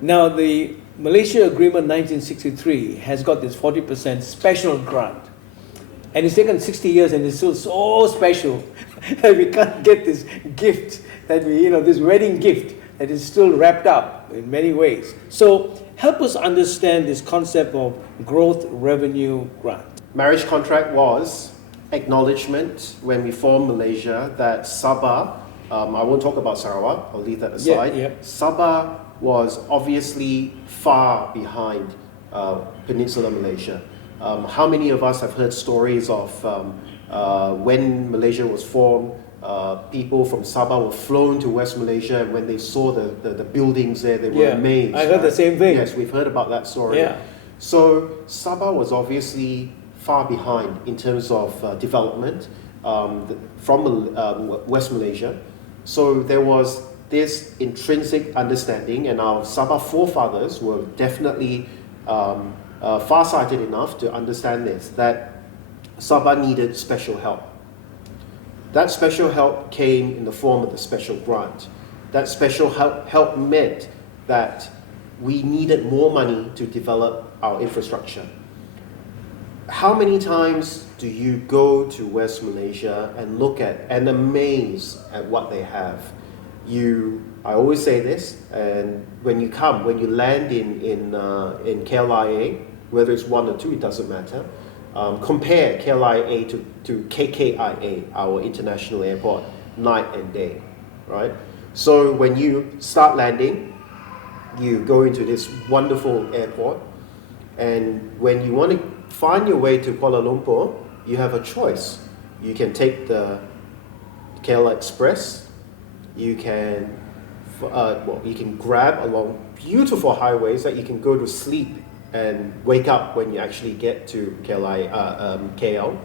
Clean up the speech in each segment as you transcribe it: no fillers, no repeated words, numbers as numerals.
Now, the Malaysia Agreement 1963 has got this 40% special grant. And it's taken 60 years and it's still so special that we can't get this gift, that we, this wedding gift that is still wrapped up in many ways. So help us understand this concept of growth revenue grant. Marriage contract was acknowledgement when we formed Malaysia that Sabah, I won't talk about Sarawak, I'll leave that aside. Sabah was obviously far behind Peninsular Malaysia. How many of us have heard stories of when Malaysia was formed, people from Sabah were flown to West Malaysia, and when they saw the buildings there, they were amazed. I heard the same thing. Yes, we've heard about that story. Yeah. So Sabah was obviously far behind in terms of development from West Malaysia. So there was this intrinsic understanding, and our Sabah forefathers were definitely far-sighted enough to understand this, that Sabah needed special help. That special help came in the form of the special grant. That special help meant that we needed more money to develop our infrastructure. How many times do you go to West Malaysia and look at and amaze at what they have? I always say this, and when you land in KLIA, whether it's 1 or 2, it doesn't matter. Compare KLIA to KKIA, our international airport, night and day, right? So when you start landing, you go into this wonderful airport, and when you want to find your way to Kuala Lumpur, you have a choice. You can take the KL Express. You can grab along beautiful highways that you can go to sleep and wake up when you actually get to KL.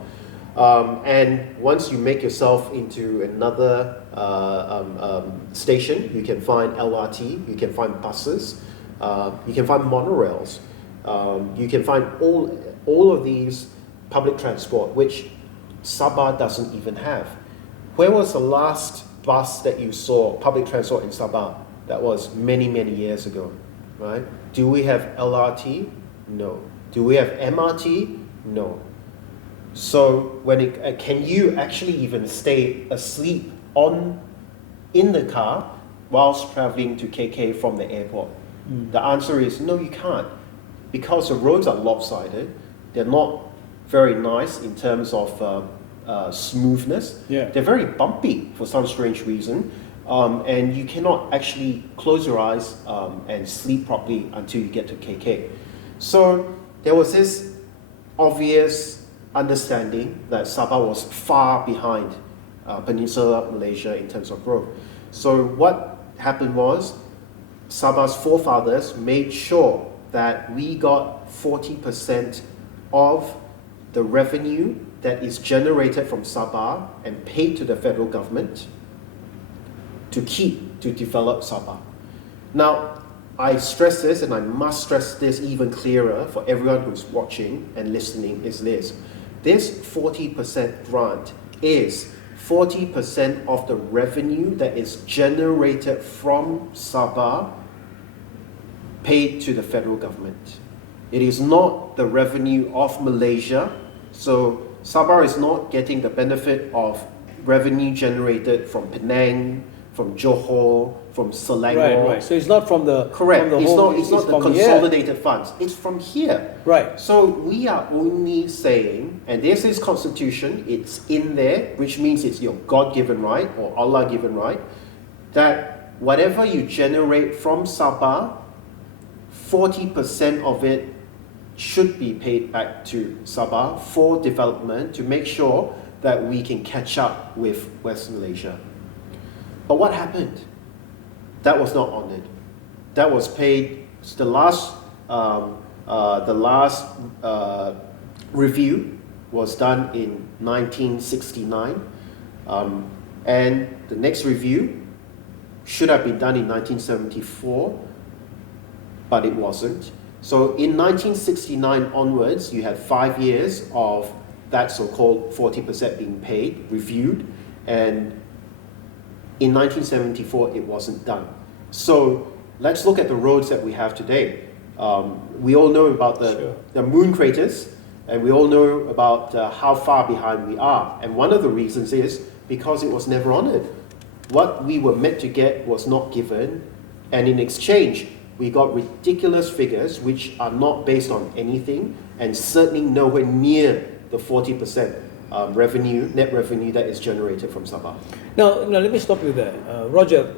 And once you make yourself into another station, you can find LRT, you can find buses, you can find monorails, you can find all of these public transport, which Sabah doesn't even have. Where was the last bus that you saw, public transport in Sabah? That was many, many years ago, right? Do we have LRT? No. Do we have MRT? No. So can you actually even stay asleep in the car whilst traveling to KK from the airport? The answer is no, you can't, because the roads are lopsided. They're not very nice in terms of smoothness. They're very bumpy for some strange reason, and you cannot actually close your eyes and sleep properly until you get to KK. So there was this obvious understanding that Sabah was far behind Peninsular Malaysia in terms of growth. So what happened was Sabah's forefathers made sure that we got 40% of the revenue that is generated from Sabah and paid to the federal government to develop Sabah. Now, I stress this, and I must stress this even clearer for everyone who's watching and listening, is this. This 40% grant is 40% of the revenue that is generated from Sabah paid to the federal government. It is not the revenue of Malaysia. So Sabah is not getting the benefit of revenue generated from Penang, from Johor, from Selangor. Right. So it's not from the correct. From the it's not the consolidated funds. It's from here. Right. So we are only saying, and this is constitution. It's in there, which means it's your God-given right or Allah-given right, that whatever you generate from Sabah, 40% of it should be paid back to Sabah for development to make sure that we can catch up with West Malaysia. But what happened? That was not honored. That was paid. The last review was done in 1969, and the next review should have been done in 1974, but it wasn't. So in 1969 onwards, you had 5 years of that so-called 40% being paid, reviewed, and in 1974 it wasn't done. So let's look at the roads that we have today. We all know about the moon craters, and we all know about how far behind we are. And one of the reasons is because it was never honoured. What we were meant to get was not given, and in exchange, we got ridiculous figures which are not based on anything, and certainly nowhere near the 40% net revenue that is generated from Sabah. Now let me stop you there. Roger,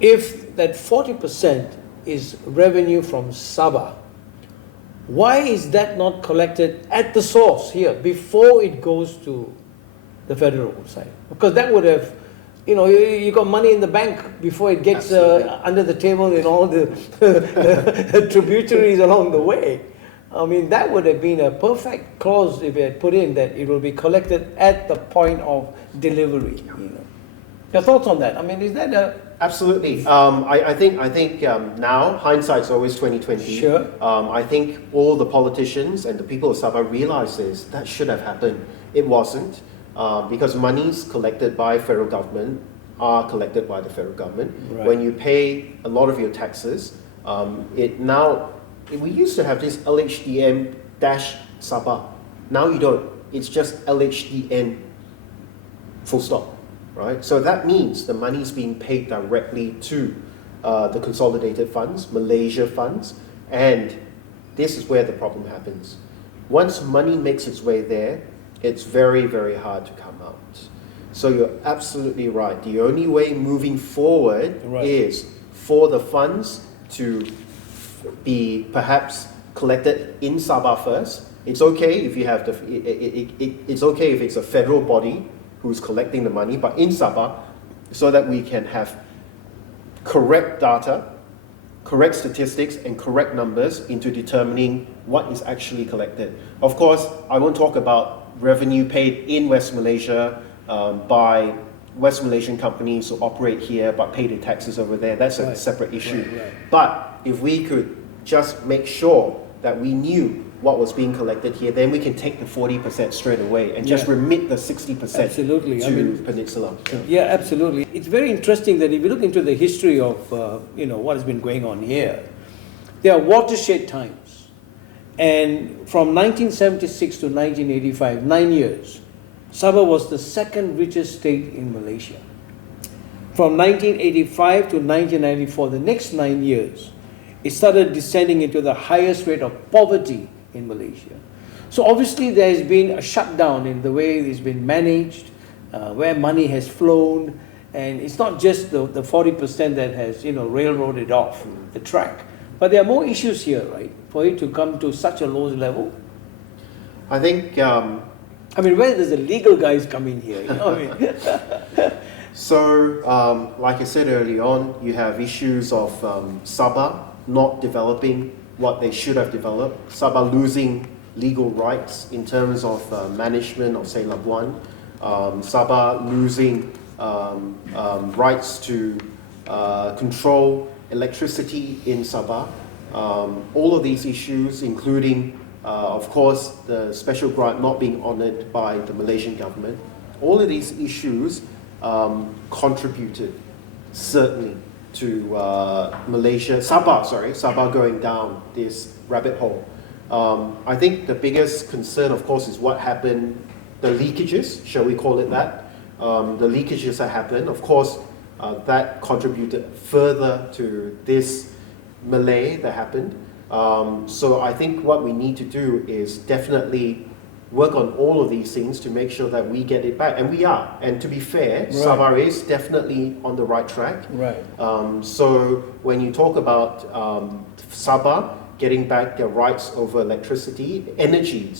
if that 40% is revenue from Sabah, why is that not collected at the source here before it goes to the federal side? Because that would have, you got money in the bank before it gets under the table in all the tributaries along the way. I mean, that would have been a perfect clause if it had put in that it will be collected at the point of delivery. Your thoughts on that? I mean, is that a... Absolutely. I think now hindsight's always 2020. Sure. I think all the politicians and the people of Sabah realizes that should have happened. It wasn't, because monies collected by federal government are collected by the federal government. Right. When you pay a lot of your taxes, we used to have this LHDN dash Sabah. Now you don't. It's just LHDN full stop. Right? So that means the money is being paid directly to the consolidated funds, Malaysia funds, and this is where the problem happens. Once money makes its way there, it's very, very hard to come out. So you're absolutely right. The only way moving forward is for the funds to be perhaps collected in Sabah first. It's okay if you have it's okay if it's a federal body who's collecting the money, but in Sabah, so that we can have correct data, correct statistics, and correct numbers into determining what is actually collected. Of course, I won't talk about revenue paid in West Malaysia by West Malaysian companies who operate here but pay their taxes over there. That's a separate issue. But if we could just make sure that we knew what was being collected here, then we can take the 40% straight away and just remit the 60% to Peninsula. Yeah, absolutely. It's very interesting that if you look into the history of what has been going on here, there are watershed times. And from 1976 to 1985, 9 years, Sabah was the second richest state in Malaysia. From 1985 to 1994, the next 9 years, it started descending into the highest rate of poverty in Malaysia. So obviously there has been a shutdown in the way it's been managed, where money has flown, and it's not just the 40% that has railroaded off the track, but there are more issues here, right? For it to come to such a low level. I think. Where does the legal guys come in here? So, like I said early on, you have issues of Sabah not developing what they should have developed, Sabah losing legal rights in terms of management of, say, Labuan, Sabah losing rights to control electricity in Sabah. All of these issues, including, of course, the special grant not being honoured by the Malaysian government, all of these issues contributed certainly to Sabah going down this rabbit hole. I think the biggest concern, of course, is what happened, the leakages, shall we call it that? The leakages that happened, of course, that contributed further to this melee that happened. So I think what we need to do is definitely work on all of these things to make sure that we get it back. And we are. And to be fair, Sabah is definitely on the right track. So when you talk about Sabah getting back their rights over energy,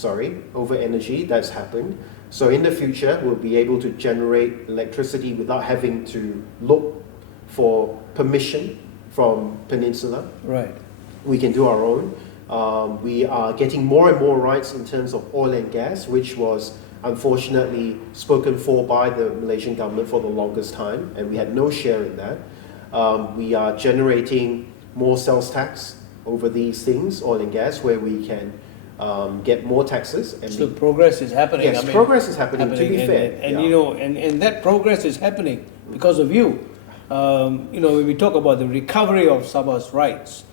that's happened. So in the future, we'll be able to generate electricity without having to look for permission from Peninsula. We can do our own. We are getting more and more rights in terms of oil and gas, which was unfortunately spoken for by the Malaysian government for the longest time, and we had no share in that. We are generating more sales tax over these things, oil and gas, where we can get more taxes. And so progress is happening. Yes, progress is happening, to be fair. And that progress is happening because of you. when we talk about the recovery of Sabah's rights.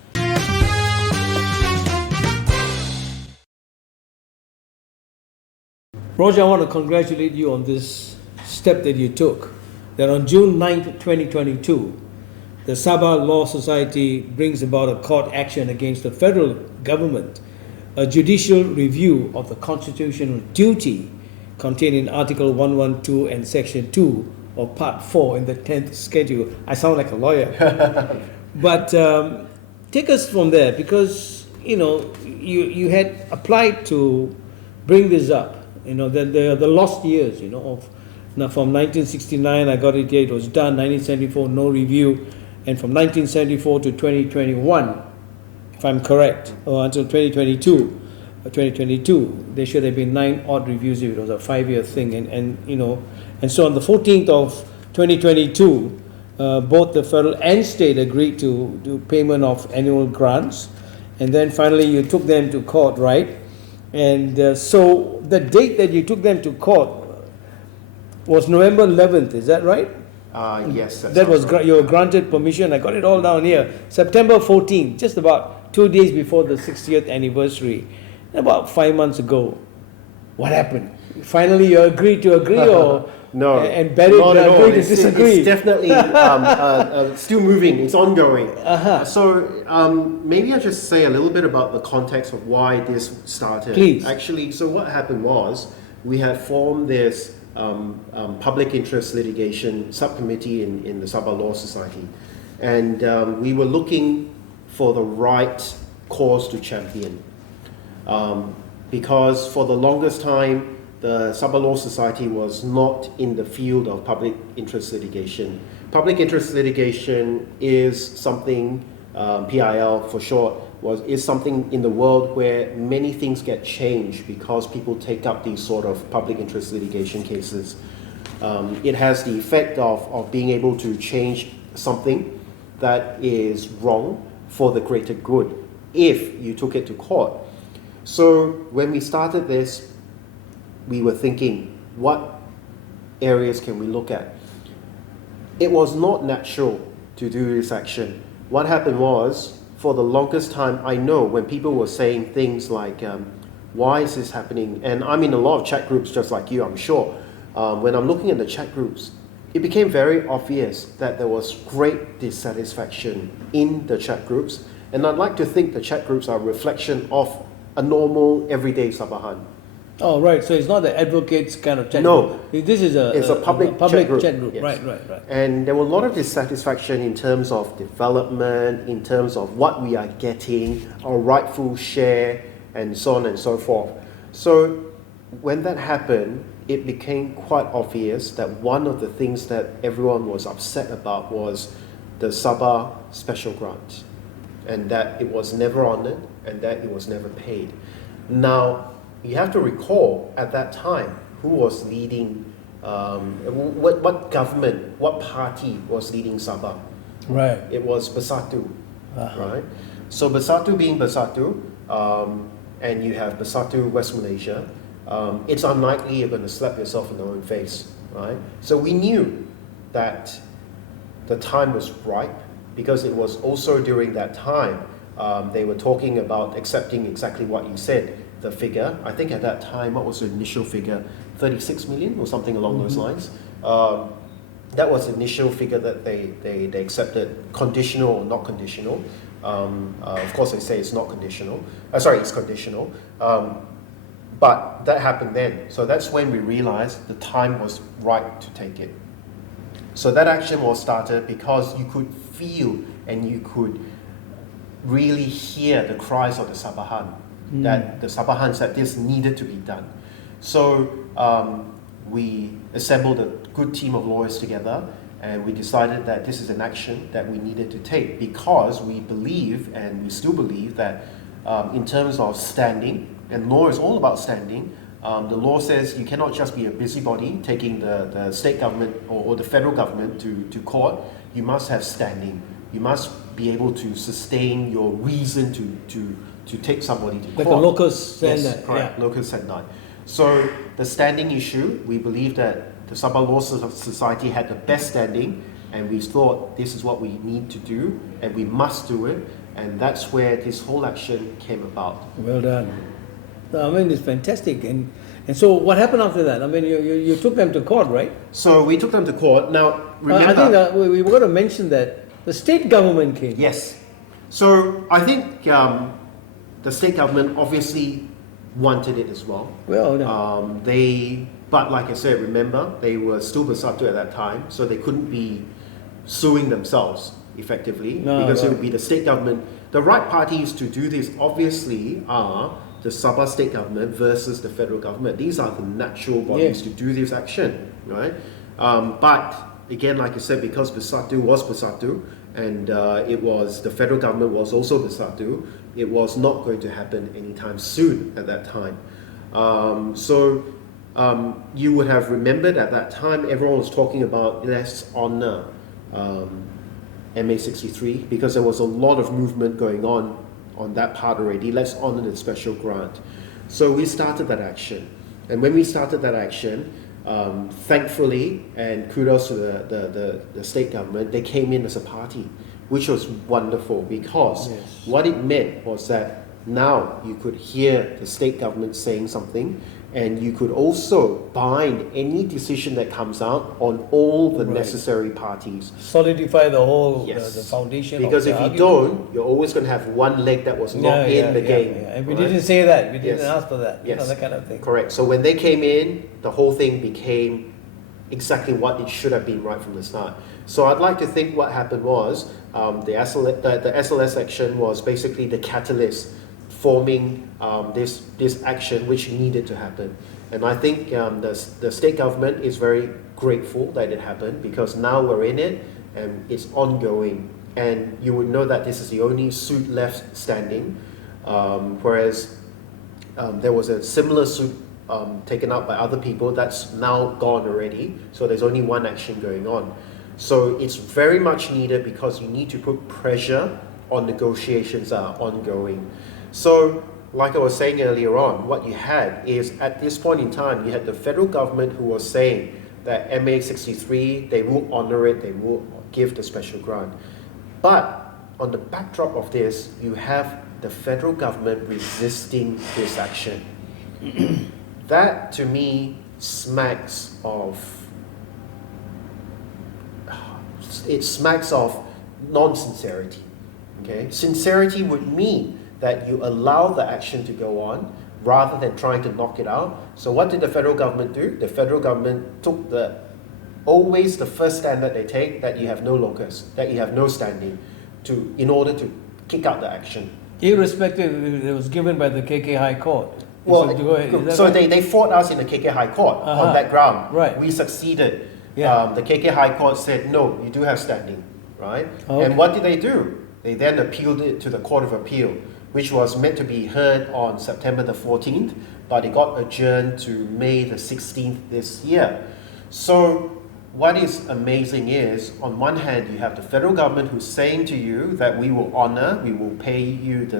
Roger, I want to congratulate you on this step that you took. That on June 9th, 2022, the Sabah Law Society brings about a court action against the federal government, a judicial review of the constitutional duty contained in Article 112 and Section 2 of Part 4 in the 10th schedule. I sound like a lawyer. But take us from there, because, you had applied to bring this up. The lost years, now from 1969, I got it here, it was done, 1974, no review, and from 1974 to 2021, if I'm correct, or until 2022, there should have been 9 odd reviews if it was a 5-year thing, and so on the 14th of 2022, both the federal and state agreed to do payment of annual grants, and then finally you took them to court, right? And so the date that you took them to court was November 11th, is that right? Yes. That was you were granted permission. I got it all down here. September 14th, just about 2 days before the 60th anniversary, about 5 months ago. What happened? Finally, you agreed to agree, or no? And Barry agreed to disagree. It's definitely still moving. It's ongoing. So maybe I'll just say a little bit about the context of why this started. Please. Actually, so what happened was we had formed this public interest litigation subcommittee in the Sabah Law Society, and we were looking for the right cause to champion, because for the longest time the Sabah Law Society was not in the field of public interest litigation. Public interest litigation is something, PIL for short, is something in the world where many things get changed because people take up these sort of public interest litigation cases. It has the effect of being able to change something that is wrong for the greater good if you took it to court. So when we started this, we were thinking, what areas can we look at? It was not natural to do this action. What happened was, for the longest time, I know when people were saying things like, why is this happening? And I'm in a lot of chat groups just like you, I'm sure. When I'm looking at the chat groups, it became very obvious that there was great dissatisfaction in the chat groups. And I'd like to think the chat groups are a reflection of a normal, everyday Sabahan. Oh, right. So it's not the advocates kind of chat No. group. This is a public chat group. Yes. Right. And there were a lot of dissatisfaction in terms of development, in terms of what we are getting, our rightful share, and so on and so forth. So when that happened, it became quite obvious that one of the things that everyone was upset about was the Sabah special grant, and that it was never honoured and that it was never paid. Now, you have to recall at that time who was leading, what government, what party was leading Sabah. Right. It was Bersatu, right? So Bersatu being Bersatu, and you have Bersatu West Malaysia, it's unlikely you're going to slap yourself in the own face, right? So we knew that the time was ripe, because it was also during that time they were talking about accepting exactly what you said. The figure, I think at that time, what was the initial figure? 36 million or something along those lines. That was the initial figure that they accepted, conditional or not conditional. Of course, they say it's not conditional. It's conditional. But that happened then. So that's when we realized the time was right to take it. So that action was started because you could feel and you could really hear the cries of the Sabahan. That the Sabahans that this needed to be done. So we assembled a good team of lawyers together, and we decided that this is an action that we needed to take, because we believe, and we still believe, that in terms of standing, and law is all about standing, the law says you cannot just be a busybody taking the state government or the federal government to court. You must have standing. You must be able to sustain your reason to take somebody to court. Like a locus standi. Yes, correct, yeah. locus standi. So the standing issue, we believe that the Sabah Law Society had the best standing, And we thought this is what we need to do, and we must do it, and that's where this whole action came about. Well done. No, I mean, it's fantastic. And so what happened after that? I mean, you took them to court, right? So we took them to court. Now, remember... I think that we were going to mention that the state government came. Yes. So I think the state government obviously wanted it as well. Well done. But like I said, remember, they were still Bersatu at that time, so they couldn't be suing themselves effectively, because it would be the state government. The right parties to do this obviously are the Sabah state government versus the federal government. These are the natural bodies to do this action, right? But again, like I said, because Bersatu was Bersatu, and it was the federal government was also Bersatu, it was not going to happen anytime soon at that time. You would have remembered at that time everyone was talking about let's honor MA 63, because there was a lot of movement going on that part already. Let's honor the special grant. So we started that action, and when we started that action, thankfully, and kudos to the state government, they came in as a party, which was wonderful, because what it meant was that now you could hear the state government saying something, and you could also bind any decision that comes out on all the necessary parties. Solidify the whole the foundation. Because of if the you argument. don't, you're always going to have one leg that was not in the game. And we didn't say that. We didn't ask for that. You know, that kind of thing. Correct. So when they came in, the whole thing became exactly what it should have been right from the start. So I'd like to think what happened was the SLS action was basically the catalyst forming this action which needed to happen. And I think the state government is very grateful that it happened, because now we're in it and it's ongoing. And you would know that this is the only suit left standing, whereas there was a similar suit taken up by other people that's now gone already. So there's only one action going on. So it's very much needed, because you need to put pressure on negotiations that are ongoing. So, like I was saying earlier on, what you had is, at this point in time, you had the federal government who was saying that MA 63, they will honor it, they will give the special grant. But on the backdrop of this, you have the federal government resisting this action. That, to me, smacks of non-sincerity. Okay? Sincerity would mean that you allow the action to go on rather than trying to knock it out. So what did the federal government do? The federal government took always the first stand that they take, that you have no locus, that you have no standing, in order to kick out the action. Irrespective if it was given by the KK High Court. Well, so right? they fought us in the KK High Court on that ground. Right. We succeeded. Yeah. The KK High Court said, no, you do have standing, right? Okay. And what did they do? They then appealed it to the Court of Appeal, which was meant to be heard on September the 14th, but it got adjourned to May the 16th this year. So what is amazing is, on one hand, you have the federal government who's saying to you that we will honor, we will pay you the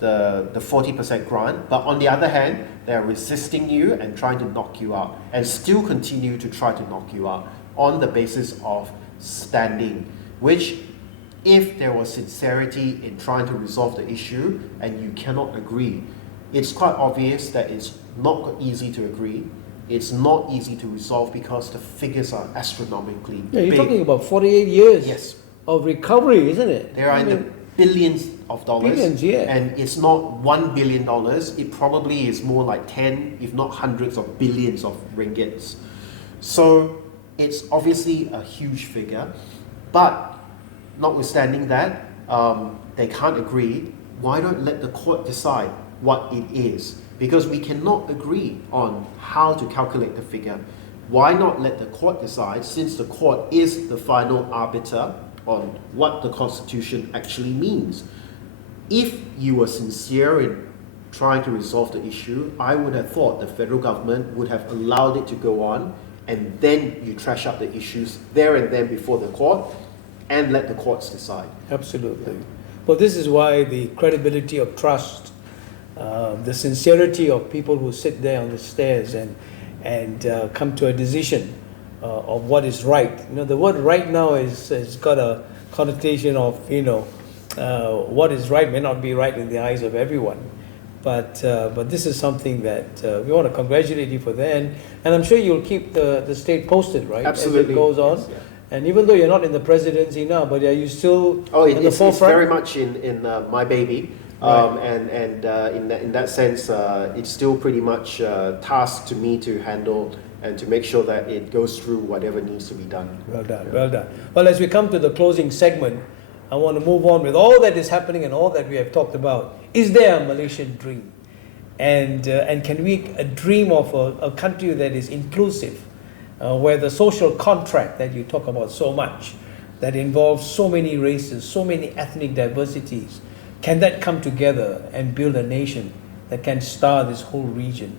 40% grant, but on the other hand, they're resisting you and trying to knock you out, and still continue to try to knock you out on the basis of standing, which, if there was sincerity in trying to resolve the issue and you cannot agree, it's quite obvious that it's not easy to agree. It's not easy to resolve, because the figures are astronomically big. You're talking about 48 years of recovery, isn't it? They are in the billions of dollars. Billions, And it's not $1 billion. It probably is more like 10, if not hundreds of billions of ringgits. So it's obviously a huge figure. But notwithstanding that, they can't agree. Why don't let the court decide what it is? Because we cannot agree on how to calculate the figure. Why not let the court decide, since the court is the final arbiter on what the Constitution actually means? If you were sincere in trying to resolve the issue, I would have thought the federal government would have allowed it to go on, and then you trash out the issues there and then before the court, and let the courts decide. Absolutely. Well, this is why the credibility of trust, the sincerity of people who sit there on the stairs and come to a decision of what is right. You know, the word right now has got a connotation of, what is right may not be right in the eyes of everyone. But this is something that we want to congratulate you for that. And I'm sure you'll keep the state posted, right? Absolutely. As it goes on. Yes, yeah. And even though you're not in the presidency now, but are you still in the it's forefront? very much in my baby. Right. In that sense, it's still pretty much tasked to me to handle and to make sure that it goes through whatever needs to be done. Well done, well done. Well, as we come to the closing segment, I want to move on with all that is happening and all that we have talked about. Is there a Malaysian dream? And can we dream of a country that is inclusive, where the social contract that you talk about so much, that involves so many races, so many ethnic diversities, can that come together and build a nation that can star this whole region?